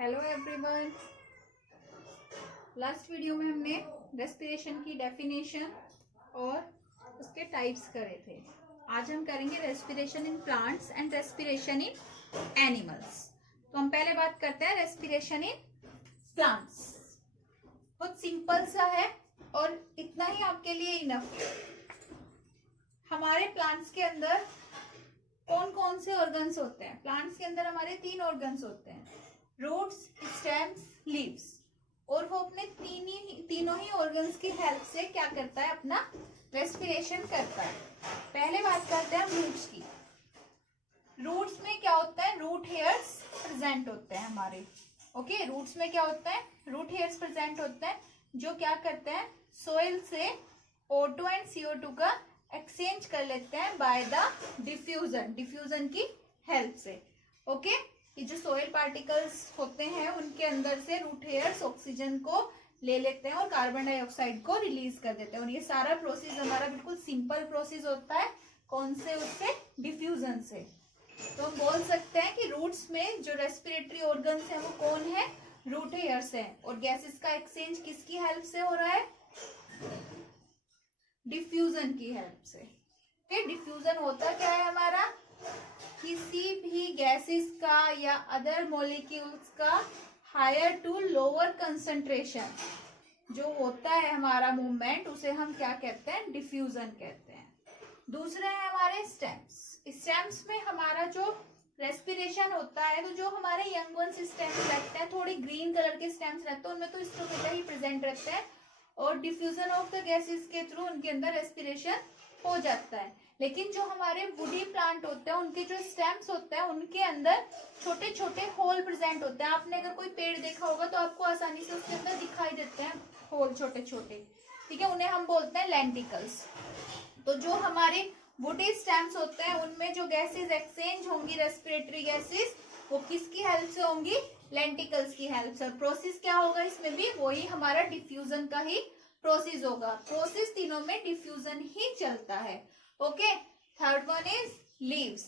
Hello everyone. Last video में हमने respiration की डेफिनेशन और उसके टाइप्स करे थे। आज हम करेंगे respiration in plants and respiration in animals. तो हम पहले बात करते हैं रेस्पिरेशन इन प्लांट्स। बहुत सिंपल सा है और इतना ही आपके लिए इनफ है। हमारे प्लांट्स के अंदर कौन कौन से ऑर्गन्स होते हैं? प्लांट्स के अंदर हमारे 3 ऑर्गन्स होते हैं, रूट्स, स्टेम्स, लीव्स। और वो अपने तीनों ही ऑर्गन्स की हेल्प से क्या करता है? अपना रेस्पिरेशन करता है। पहले बात करते हैं रूट्स की। रूट्स में क्या होता है? रूट हेयर्स प्रेजेंट होते हैं हमारे। ओके, रूट्स में क्या होता है? रूट हेयर्स प्रेजेंट होते हैं जो क्या करते हैं? सोइल से O2 एंड CO2 का एक्सचेंज कर लेते हैं बाय द डिफ्यूजन की हेल्प से। ओके, ये जो सोइल पार्टिकल्स होते हैं उनके अंदर से रूट हेयर्स ऑक्सीजन को ले लेते हैं और कार्बन डाइऑक्साइड को रिलीज कर देते हैं। और ये सारा प्रोसेस हमारा बिल्कुल सिंपल प्रोसेस होता है। कौन से? उससे, डिफ्यूजन से। तो हम बोल सकते हैं कि रूट्स में जो रेस्पिरेटरी ऑर्गन्स हैं वो कौन है? रूट हेयर्स हैं। और गैसेस का एक्सचेंज किसकी हेल्प से हो रहा है? डिफ्यूजन की हेल्प से। डिफ्यूजन होता क्या है हमारा? किसी भी गैसेस का या अदर मॉलिक्यूल्स का हायर टू लोअर कंसंट्रेशन जो होता है हमारा मूवमेंट, उसे हम क्या कहते हैं? डिफ्यूजन कहते हैं। दूसरे है हमारे स्टेम्स। स्टेम्स में हमारा जो रेस्पिरेशन होता है, तो जो हमारे यंग वंस स्टेम्स रहते हैं, थोड़े ग्रीन कलर के स्टेम्स रहते हैं, उनमें तो स्टोमेटा ही प्रेजेंट रहते हैं और डिफ्यूजन ऑफ द गैसेस के थ्रू उनके अंदर रेस्पिरेशन हो जाता है। लेकिन जो हमारे वुडी प्लांट होते हैं, उनके जो स्टेम्स होते हैं, उनके अंदर छोटे छोटे होल प्रेजेंट होते हैं। आपने अगर कोई पेड़ देखा होगा तो आपको आसानी से उसके अंदर दिखाई देते हैं होल, छोटे छोटे। ठीक है, उन्हें हम बोलते हैं लेंटिकल्स। तो जो हमारे वुडी स्टेम्स होते हैं उनमें जो गैसेस एक्सचेंज होंगी, रेस्पिरेटरी गैसेस, वो किसकी हेल्प से होंगी? लेंटिकल्स की हेल्प से। प्रोसेस क्या होगा इसमें भी? वही हमारा डिफ्यूजन का ही प्रोसेस होगा। प्रोसेस तीनों में डिफ्यूजन ही चलता है। Okay, third one is leaves.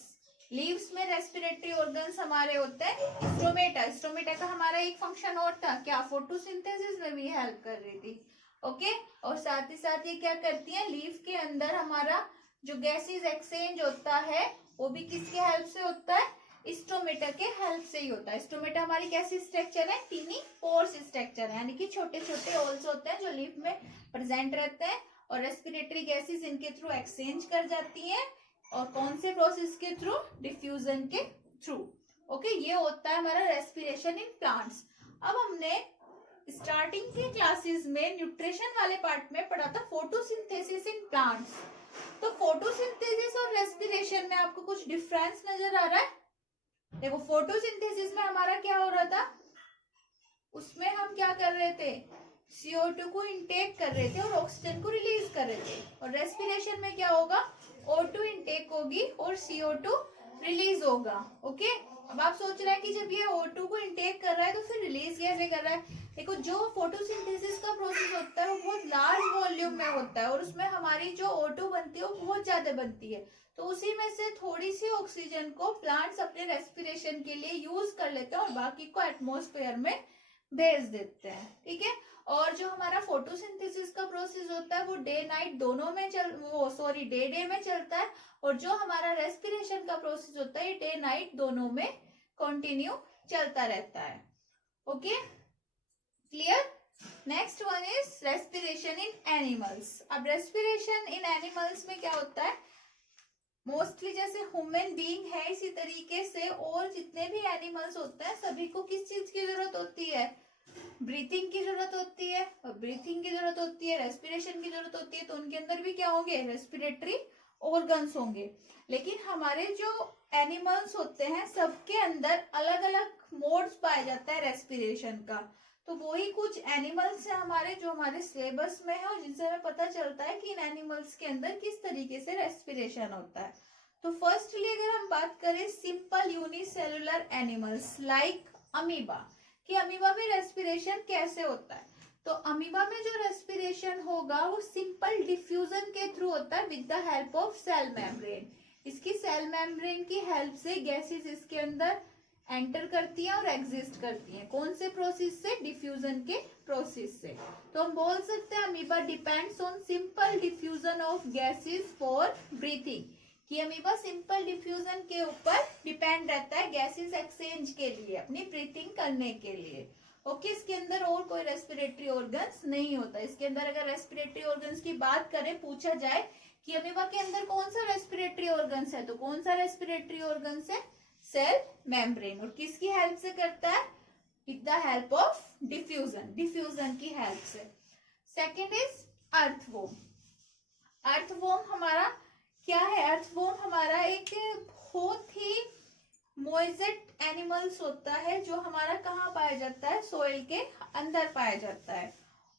Leaves में रेस्पिरेटरी ऑर्गन्स हमारे होते हैं स्टोमेटा। स्टोमेटा का हमारा एक फंक्शन और था क्या? फोटोसिंथेसिस में भी हेल्प कर रही थी। ओके, और साथ ही साथ ये क्या करती है? लीफ के अंदर हमारा जो गैसेस एक्सचेंज होता है वो भी किसके हेल्प से होता है? स्टोमेटा के हेल्प से ही होता है। स्टोमेटा हमारी कैसी स्ट्रक्चर है? टीनी पोर्स स्ट्रक्चर है, यानी कि छोटे छोटे होल्स होते हैं जो लीफ में प्रेजेंट रहते हैं और रेस्पिरेटरी गैसेस इनके थ्रू एक्सचेंज कर जाती हैं। और कौन से प्रोसेस के थ्रू? डिफ्यूजन के थ्रू। ओके, ये होता है हमारा रेस्पिरेशन इन प्लांट्स। अब हमने स्टार्टिंग के क्लासेस में न्यूट्रिशन वाले पार्ट में पढ़ा था फोटोसिंथेसिस इन प्लांट्स। तो फोटोसिंथेसिस और रेस्पिरेशन में आपको कुछ डिफरेंस नजर आ रहा है? देखो, फोटोसिंथेसिस में हमारा क्या हो रहा था? उसमें हम क्या कर रहे थे? CO2 को इनटेक कर रहे थे और ऑक्सीजन को रिलीज कर रहे थे। और रेस्पिरेशन में क्या होगा? O2 इनटेक होगी और CO2 रिलीज होगा। ओके, अब आप सोच रहे हैं कि जब ये O2 को इनटेक कर रहा है तो फिर रिलीज कैसे कर रहा है? देखो, जो फोटोसिंथेसिस का प्रोसेस होता है वो बहुत लार्ज वॉल्यूम में होता है और उसमें हमारी जो O2 बनती है वो बहुत ज्यादा बनती है। तो उसी में से थोड़ी सी ऑक्सीजन को प्लांट्स अपने रेस्पिरेशन के लिए यूज कर लेते हैं और बाकी को एटमॉस्फेयर में भेज देते हैं। ठीक है, और जो हमारा फोटोसिंथेसिस का प्रोसेस होता है वो डे नाइट दोनों में डे में चलता है। और जो हमारा रेस्पिरेशन का प्रोसेस होता है डे नाइट दोनों में कंटिन्यू चलता रहता है। Okay, clear? Next one is respiration in animals. अब रेस्पिरेशन इन एनिमल्स में क्या होता है? मोस्टली जैसे ह्यूमन बीइंग है, इसी तरीके से और जितने भी एनिमल्स होते हैं सभी को किस चीज की जरूरत होती है? ब्रीथिंग की जरूरत होती है। और ब्रीथिंग की जरूरत होती है, रेस्पिरेशन की जरूरत होती है, तो उनके अंदर भी क्या होंगे? रेस्पिरेटरी ऑर्गन्स होंगे। लेकिन हमारे जो एनिमल्स होते हैं सबके अंदर अलग अलग मोड्स पाया जाता है रेस्पिरेशन का। तो वही कुछ एनिमल्स हैं हमारे जो हमारे सिलेबस में है और जिनसे हमें पता चलता है कि इन एनिमल्स के अंदर किस तरीके से रेस्पिरेशन होता है। तो फर्स्टली अगर हम बात करें simple unicellular animals like amoeba, कि अमीबा में रेस्पिरेशन कैसे होता है? तो अमीबा में जो रेस्पिरेशन होगा वो सिंपल डिफ्यूजन के थ्रू होता है with the help of cell membrane. इसकी सेल मेम्ब्रेन की हेल्प से गैसेस इसके अंदर एंटर करती हैं और एग्जिस्ट करती हैं। कौन से प्रोसेस से? डिफ्यूजन के प्रोसेस से। तो हम बोल सकते हैं amoeba depends on simple diffusion of gases for breathing, कि अमीबा सिंपल डिफ्यूजन के ऊपर डिपेंड रहता है गैसेस एक्सचेंज के लिए, अपनी ब्रीथिंग करने के लिए। ओके, इसके अंदर और कोई रेस्पिरेटरी ऑर्गन्स नहीं होता। इसके अंदर अगर रेस्पिरेटरी ऑर्गन्स की बात करें, पूछा जाए कि अमीबा के अंदर कौन सा रेस्पिरेटरी ऑर्गन्स है, तो कौन सा रेस्पिरेटरी ऑर्गन्स है? Cell membrane. और किसकी हेल्प से करता है? With the help of diffusion, diffusion की हेल्प से। Second is earthworm. अर्थवॉर्म हमारा क्या है? अर्थवॉर्म हमारा एक बहुत ही मोइजेट एनिमल्स होता है, जो हमारा कहाँ पाया जाता है? सोइल के अंदर पाया जाता है।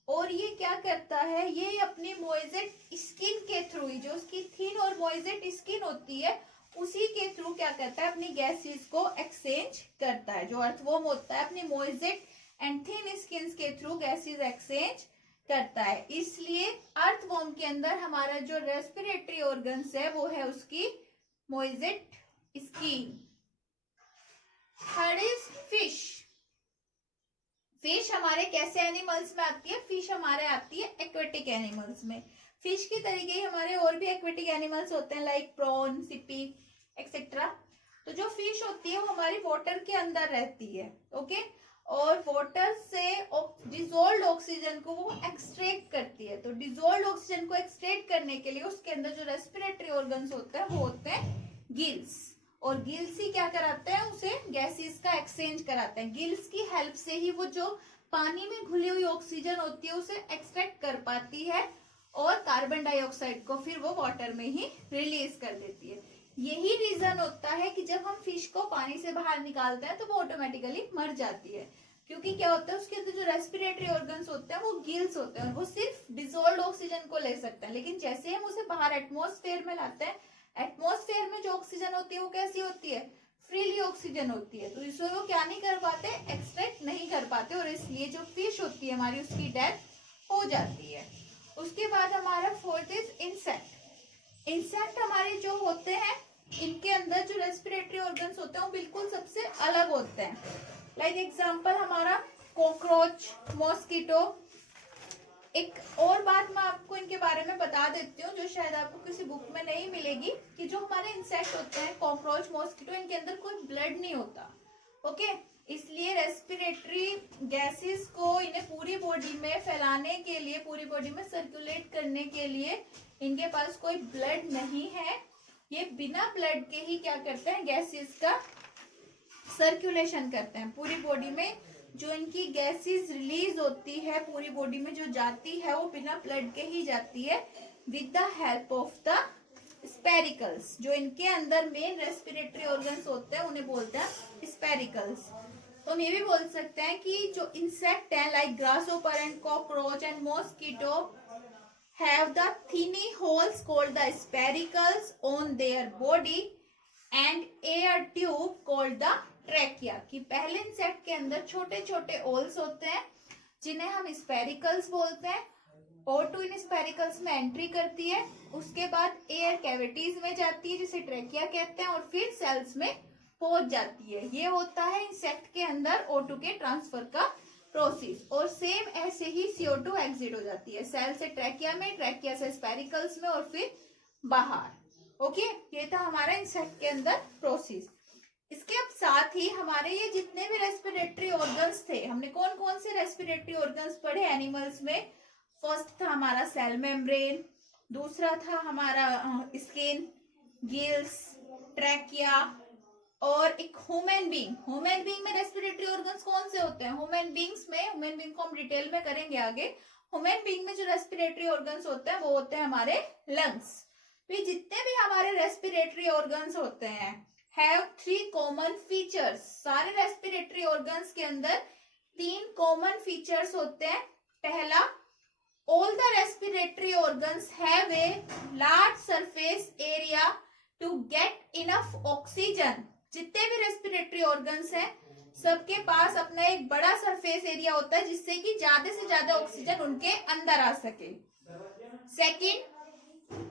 और ये क्या करता है? ये अपनी मोइजेट स्किन के थ्रू ही, जो उसकी थिन और मोइजेट स्किन होती है, उसी के थ्रू क्या करता है? अपनी गैसेस को एक्सचेंज करता है। जो अर्थवॉर्म होता है अपनी मोइजेट एंड थिन स्किन के थ्रू गैसेस एक्सचेंज करता है। इसलिए अर्थवॉर्म के अंदर हमारा जो रेस्पिरेटरी ऑर्गन्स है वो है उसकी moist skin. Third is fish. Fish हमारे कैसे एनिमल्स में आती है? फिश हमारे आती है एक्वेटिक एनिमल्स में। फिश की तरीके ही हमारे और भी एक्वेटिक एनिमल्स होते हैं, लाइक प्रॉन, सिपी एक्सेट्रा। तो जो फिश होती है वो हमारी वाटर के अंदर रहती है, ओके, और वाटर से डिजोल्व ऑक्सीजन को वो एक्सट्रैक्ट करती है। तो डिजोल्व ऑक्सीजन को एक्सट्रैक्ट करने के लिए उसके अंदर जो रेस्पिरेटरी ऑर्गन्स होते हैं वो होते हैं गिल्स, और गिल्स ही क्या कराते हैं? उसे गैसेस का एक्सचेंज कराते हैं। गिल्स की हेल्प से ही वो जो पानी में घुली हुई ऑक्सीजन होती है उसे एक्सट्रैक्ट कर पाती है और कार्बन डाइऑक्साइड को फिर वो वाटर में ही रिलीज कर देती है। यही रीजन होता है कि जब हम फिश को पानी से बाहर निकालते हैं तो वो ऑटोमेटिकली मर जाती है, क्योंकि क्या होता है उसके अंदर जो रेस्पिरेटरी ऑर्गन्स होते हैं वो गिल्स होते हैं और वो सिर्फ डिसॉल्व्ड ऑक्सीजन को ले सकते हैं। लेकिन जैसे हम उसे बाहर एटमॉस्फेयर में लाते हैं, एटमॉस्फेयर में जो ऑक्सीजन होती है वो कैसी होती है? फ्रीली ऑक्सीजन होती है, तो इसको वो क्या नहीं कर पाते? एक्सट्रैक्ट नहीं कर पाते, और इसलिए जो फिश होती है हमारी उसकी डेथ हो जाती है। उसके बाद हमारा फोर्थ इज इंसेक्ट। इंसेक्ट हमारे जो होते हैं इनके अंदर जो रेस्पिरेटरी ऑर्गन्स होते हैं वो बिल्कुल सबसे अलग होते हैं। लाइक एग्जांपल हमारा कॉकरोच, मॉस्किटो। एक और बात मैं आपको इनके बारे में बता देती हूँ जो शायद आपको किसी बुक में नहीं मिलेगी, कि जो हमारे इंसेक्ट होते हैं कॉकरोच, मॉस्किटो, इनके अंदर कोई ब्लड नहीं होता, ओके। इसलिए रेस्पिरेटरी गैसेस को इन्हें पूरी बॉडी में फैलाने के लिए, पूरी बॉडी में सर्कुलेट करने के लिए इनके पास कोई ब्लड नहीं है। ये बिना ब्लड के ही क्या करते हैं? गैसेस का सर्कुलेशन करते हैं पूरी बॉडी में। जो इनकी गैसेस रिलीज होती है पूरी बॉडी में जो जाती है वो बिना ब्लड के ही जाती है, with the help of the spiracles. जो इनके अंदर मेन रेस्पिरेटरी ऑर्गन्स होते हैं उन्हें बोलते हैं स्पेरिकल्स। तो हम ये भी बोल सकते हैं कि जो इंसेक्ट है like grasshopper and cockroach and mosquito have the tiny holes called the spiracles on their body and air tube called the trachea। कि पहले इंसेक्ट के अंदर छोटे छोटे होल्स होते हैं जिन्हें हम स्पेरिकल्स बोलते हैं। O2 इन स्पेरिकल्स में एंट्री करती है, उसके बाद एयर कैविटीज में जाती है जिसे ट्रेकिया कहते हैं, और फिर सेल्स में पहुंच जाती है। ये होता है इंसेक्ट के अंदर O2 के ट्रांसफर का प्रोसेस। और सेम ऐसे ही CO2 एग्जिट हो जाती है सेल से ट्रैकिया में, ट्रैकिया से स्पेरिकल्स में और फिर बाहर, ओके। ये था हमारा इंसेक्ट के अंदर प्रोसेस। इसके अब साथ ही हमारे ये जितने भी रेस्पिरेटरी ऑर्गन्स थे, हमने कौन कौन से रेस्पिरेटरी ऑर्गन्स पढ़े एनिमल्स में? फर्स्ट था हमारा सेल मेम्ब्रेन, दूसरा था हमारा स्किन, गिल्स, ट्रैकिया, और एक ह्यूमन बीइंग। ह्यूमन बीइंग में रेस्पिरेटरी ऑर्गन्स कौन से होते हैं? ह्यूमन बीइंग्स में, ह्यूमन बीइंग को हम डिटेल में करेंगे आगे। ह्यूमन बीइंग में जो रेस्पिरेटरी ऑर्गन्स होते हैं वो होते हैं हमारे लंग्स। तो जितने भी हमारे रेस्पिरेटरी ऑर्गन्स होते हैं हैव 3 कॉमन फीचर्स। सारे रेस्पिरेटरी ऑर्गन्स के अंदर 3 कॉमन फीचर्स होते हैं। पहला, all the respiratory organs have a large surface area to get enough oxygen। जितने भी रेस्पिरेटरी ऑर्गन्स हैं सबके पास अपना एक बड़ा सरफेस एरिया होता है जिससे कि ज्यादा से ज्यादा ऑक्सीजन उनके अंदर आ सके। Second,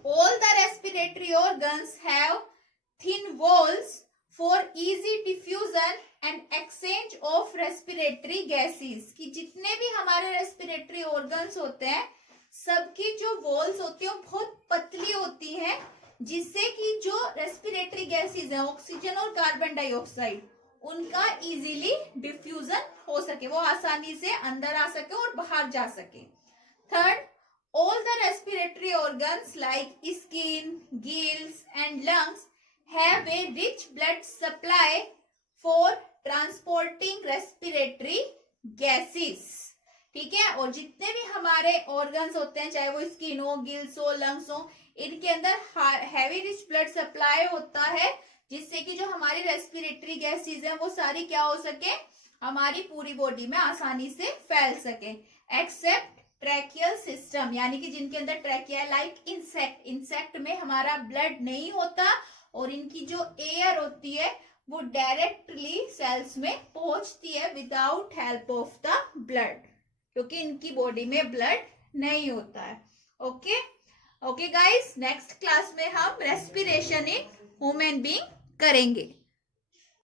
all the respiratory organs have thin walls for easy diffusion and exchange of respiratory gases, कि जितने भी हमारे रेस्पिरेटरी ऑर्गन्स होते हैं सबकी जो वॉल्स होती है वो बहुत पतली होती है, जिससे कि जो रेस्पिरेटरी गैसेस है ऑक्सीजन और कार्बन डाइऑक्साइड उनका इजीली डिफ्यूजन हो सके, वो आसानी से अंदर आ सके और बाहर जा सके। Third, all the respiratory organs like skin, gills and lungs have a rich blood supply for transporting respiratory gases। ठीक है, और जितने भी हमारे ऑर्गन्स होते हैं चाहे वो स्किन हो, गिल्स हो, लंग्स हो, इनके अंदर हैवी रिच ब्लड सप्लाई होता है, जिससे कि जो हमारी रेस्पिरेटरी गैसेस हैं वो सारी क्या हो सके, हमारी पूरी बॉडी में आसानी से फैल सके। एक्सेप्ट ट्रैकियल सिस्टम, यानी कि जिनके अंदर ट्रैकिया, लाइक इंसेक्ट, इंसेक्ट में हमारा ब्लड नहीं होता और इनकी जो एयर होती है वो डायरेक्टली सेल्स में पहुंचती है without help of the blood, क्योंकि इनकी बॉडी में ब्लड नहीं होता है। Okay okay guys, next class में हम रेस्पिरेशन इन ह्यूमन बीइंग करेंगे।